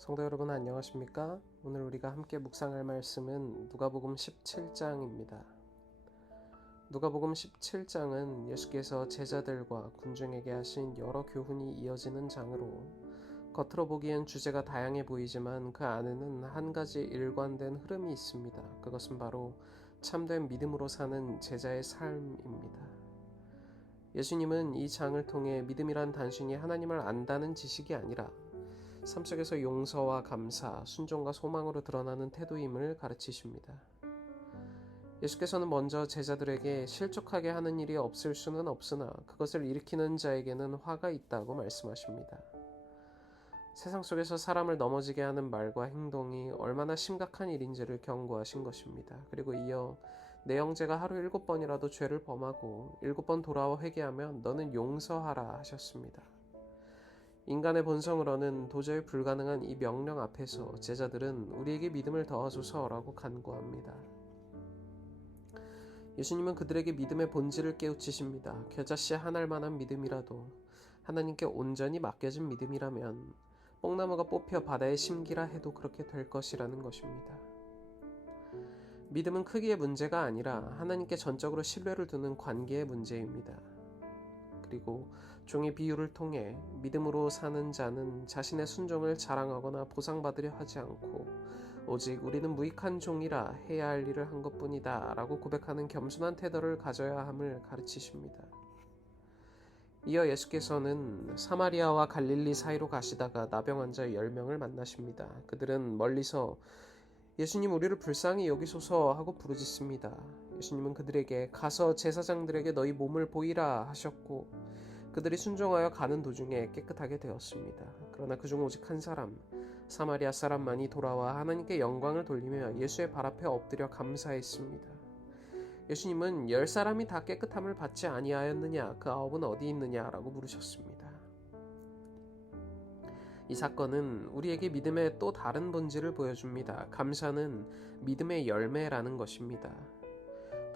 성도 여러분 안녕하십니까? 오늘 우리가 함께 묵상할 말씀은 누가복음 17장입니다. 누가복음 17장은 예수께서 제자들과 군중에게 하신 여러 교훈이 이어지는 장으로 겉으로 보기엔 주제가 다양해 보이지만 그 안에는 한 가지 일관된 흐름이 있습니다. 그것은 바로 참된 믿음으로 사는 제자의 삶입니다. 예수님은 이 장을 통해 믿음이란 단순히 하나님을 안다는 지식이 아니라 삶 속에서 용서와 감사, 순종과 소망으로 드러나는 태도임을 가르치십니다. 예수께서는 먼저 제자들에게 실족하게 하는 일이 없을 수는 없으나 그것을 일으키는 자에게는 화가 있다고 말씀하십니다. 세상 속에서 사람을 넘어지게 하는 말과 행동이 얼마나 심각한 일인지를 경고하신 것입니다. 그리고 이어 내 형제가 하루 7번이라도 죄를 범하고 7번 돌아와 회개하면 너는 용서하라 하셨습니다. 인간의 본성으로는 도저히 불가능한 이 명령 앞에서 제자들은 우리에게 믿음을 더하소서라고 간구합니다. 예수님은 그들에게 믿음의 본질을 깨우치십니다. 겨자씨 한 알만한 믿음이라도 하나님께 온전히 맡겨진 믿음이라면 뽕나무가 뽑혀 바다에 심기라 해도 그렇게 될 것이라는 것입니다. 믿음은 크기의 문제가 아니라 하나님께 전적으로 신뢰를 두는 관계의 문제입니다. 그리고 종의 비유를 통해 믿음으로 사는 자는 자신의 순종을 자랑하거나 보상받으려 하지 않고 오직 우리는 무익한 종이라 해야 할 일을 한 것뿐이다 라고 고백하는 겸손한 태도를 가져야 함을 가르치십니다. 이어 예수께서는 사마리아와 갈릴리 사이로 가시다가 나병 환자 10명을 만나십니다. 그들은 멀리서 예수님 우리를 불쌍히 여기소서 하고 부르짖습니다. 예수님은 그들에게 가서 제사장들에게 너희 몸을 보이라 하셨고 그들이 순종하여 가는 도중에 깨끗하게 되었습니다. 그러나 그중 오직 한 사람 사마리아 사람만이 돌아와 하나님께 영광을 돌리며 예수의 발 앞에 엎드려 감사했습니다. 예수님은 10사람이 다 깨끗함을 받지 아니하였느냐 그 9은 어디 있느냐 라고 물으셨습니다. 이 사건은 우리에게 믿음의 또 다른 본질을 보여줍니다. 감사는 믿음의 열매라는 것입니다.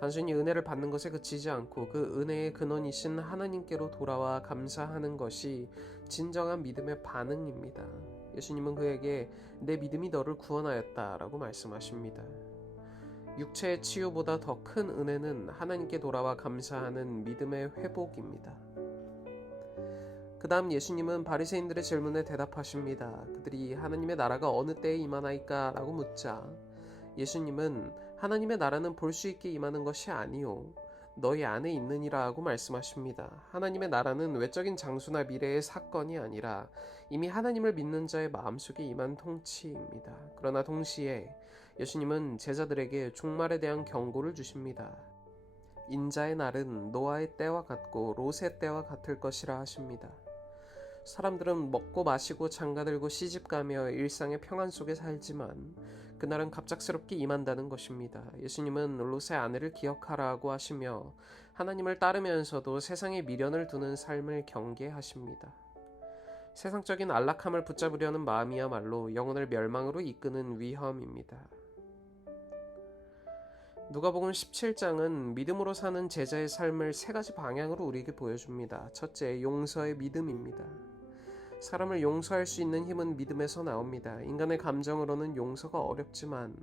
단순히 은혜를 받는 것에 그치지 않고 그 은혜의 근원이신 하나님께로 돌아와 감사하는 것이 진정한 믿음의 반응입니다. 예수님은 그에게 내 믿음이 너를 구원하였다 라고 말씀하십니다. 육체의 치유보다 더 큰 은혜는 하나님께 돌아와 감사하는 믿음의 회복입니다. 그 다음 예수님은 바리새인들의 질문에 대답하십니다. 그들이 하나님의 나라가 어느 때에 임하나이까 라고 묻자 예수님은 하나님의 나라는 볼 수 있게 임하는 것이 아니요 너희 안에 있느니라 하고 말씀하십니다. 하나님의 나라는 외적인 장수나 미래의 사건이 아니라 이미 하나님을 믿는 자의 마음속에 임한 통치입니다. 그러나 동시에 예수님은 제자들에게 종말에 대한 경고를 주십니다. 인자의 날은 노아의 때와 같고 롯의 때와 같을 것이라 하십니다. 사람들은 먹고 마시고 장가들고 시집가며 일상의 평안 속에 살지만 그날은 갑작스럽게 임한다는 것입니다. 예수님은 롯의 아내를 기억하라고 하시며 하나님을 따르면서도 세상에 미련을 두는 삶을 경계하십니다. 세상적인 안락함을 붙잡으려는 마음이야말로 영혼을 멸망으로 이끄는 위험입니다. 누가복음 17장은 믿음으로 사는 제자의 삶을 세 가지 방향으로 우리에게 보여줍니다. 첫째, 용서의 믿음입니다. 사람을 용서할 수 있는 힘은 믿음에서 나옵니다. 인간의 감정으로는 용서가 어렵지만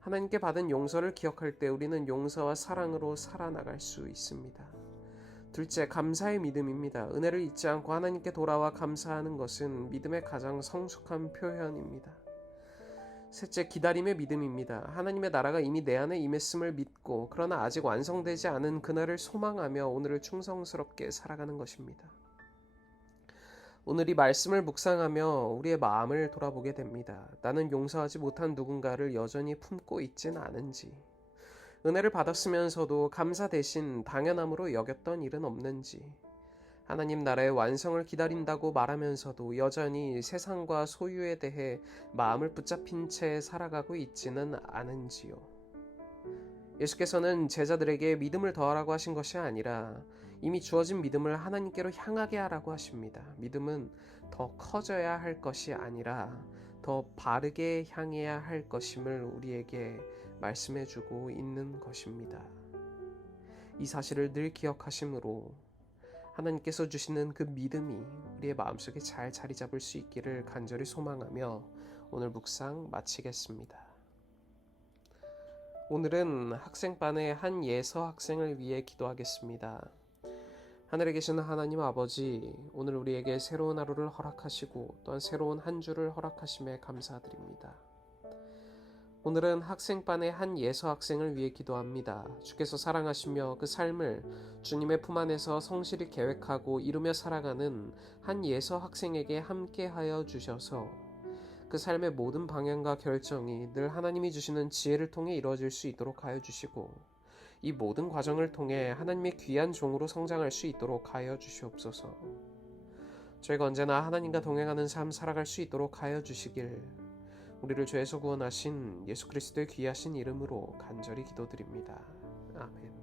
하나님께 받은 용서를 기억할 때 우리는 용서와 사랑으로 살아나갈 수 있습니다. 둘째, 감사의 믿음입니다. 은혜를 잊지 않고 하나님께 돌아와 감사하는 것은 믿음의 가장 성숙한 표현입니다. 셋째, 기다림의 믿음입니다. 하나님의 나라가 이미 내 안에 임했음을 믿고 그러나 아직 완성되지 않은 그날을 소망하며 오늘을 충성스럽게 살아가는 것입니다. 오늘 이 말씀을 묵상하며 우리의 마음을 돌아보게 됩니다. 나는 용서하지 못한 누군가를 여전히 품고 있진 않은지, 은혜를 받았으면서도 감사 대신 당연함으로 여겼던 일은 없는지, 하나님 나라의 완성을 기다린다고 말하면서도 여전히 세상과 소유에 대해 마음을 붙잡힌 채 살아가고 있지는 않은지요. 예수께서는 제자들에게 믿음을 더하라고 하신 것이 아니라 이미 주어진 믿음을 하나님께로 향하게 하라고 하십니다. 믿음은 더 커져야 할 것이 아니라 더 바르게 향해야 할 것임을 우리에게 말씀해주고 있는 것입니다. 이 사실을 늘 기억하심으로 하나님께서 주시는 그 믿음이 우리의 마음속에 잘 자리 잡을 수 있기를 간절히 소망하며 오늘 묵상 마치겠습니다. 오늘은 학생반의 한 예서 학생을 위해 기도하겠습니다. 하늘에 계시는 하나님 아버지, 오늘 우리에게 새로운 하루를 허락하시고 또한 새로운 한 주를 허락하심에 감사드립니다. 오늘은 학생반의 한 예서 학생을 위해 기도합니다. 주께서 사랑하시며 그 삶을 주님의 품 안에서 성실히 계획하고 이루며 살아가는 한 예서 학생에게 함께하여 주셔서 그 삶의 모든 방향과 결정이 늘 하나님이 주시는 지혜를 통해 이루어질 수 있도록 하여 주시고 이 모든 과정을 통해 하나님의 귀한 종으로 성장할 수 있도록 하여 주시옵소서. 저희가 언제나 하나님과 동행하는 삶 살아갈 수 있도록 하여 주시길 우리를 죄에서 구원하신 예수 그리스도의 귀하신 이름으로 간절히 기도드립니다. 아멘.